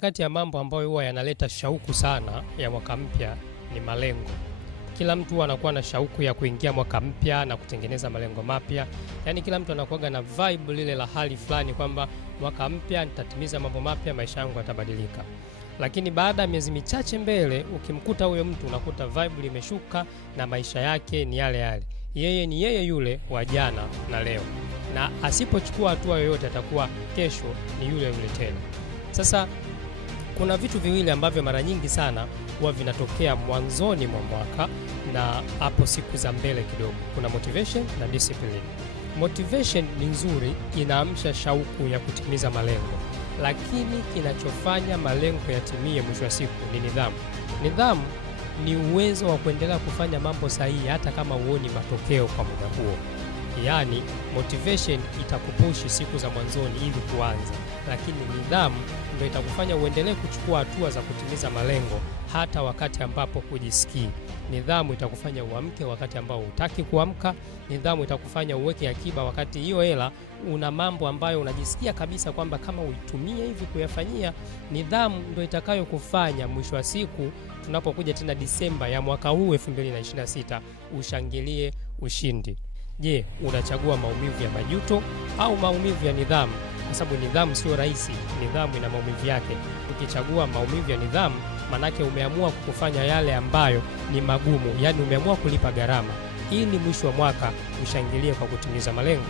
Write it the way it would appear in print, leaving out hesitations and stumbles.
Kati ya mambo ambayo huwa yanaleta shauku sana ya mwaka mpya ni malengo. Kila mtu anakuwa na shauku ya kuingia mwaka mpya na kutengeneza malengo mapya. Yaani kila mtu anakuwa na vibe lile la hali fulani kwamba mwaka mpya nitatimiza mambo mapya, maisha yangu yatabadilika. Lakini baada ya miezi michache mbele ukimkuta huyo mtu unakuta vibe limeshuka na maisha yake ni yale yale. Yeye ni yeye yule wa jana na leo. Na asipochukua hatua yoyote atakuwa kesho ni yule yule tena. Sasa kuna vitu viwili ambavyo mara nyingi sana huwa vinatokea mwanzoni mwa mwaka na hapo siku za mbele kidogo. Kuna motivation na discipline. Motivation ni nzuri, inaamsha shauku ya kutimiza malengo. Lakini kinachofanya malengo yatimie mwisho wa siku ni nidhamu. Nidhamu ni uwezo wa kuendelea kufanya mambo sahihi hata kama huoni matokeo kwa muda huo. Yaani motivation itakupushi siku za mwanzoni ili kuanza, lakini nidhamu ndio itakufanya uendelee kuchukua hatua za kutimiza malengo hata wakati ambapo hujisikii. Nidhamu itakufanya uamke wakati ambao hutaki kuamka. Nidhamu itakufanya uweke akiba wakati hiyo hela una mambo ambayo unajisikia kabisa kwamba kama uitumie hivi kuyafanyia. Nidhamu ndio itakayokufanya mwisho wa siku tunapokuja tena Disemba ya mwaka huu 2026 ushangilie ushindi. Je, unachagua maumivu ya majuto au maumivu ya nidhamu? Kwa sababu nidhamu sio rahisi, nidhamu ina maumivu yake. Ukichagua maumivu ya nidhamu, manake umeamua kufanya yale ambayo ni magumu, yaani umeamua kulipa gharama ili mwisho wa mwaka ushangilie kwa kutimiza malengo.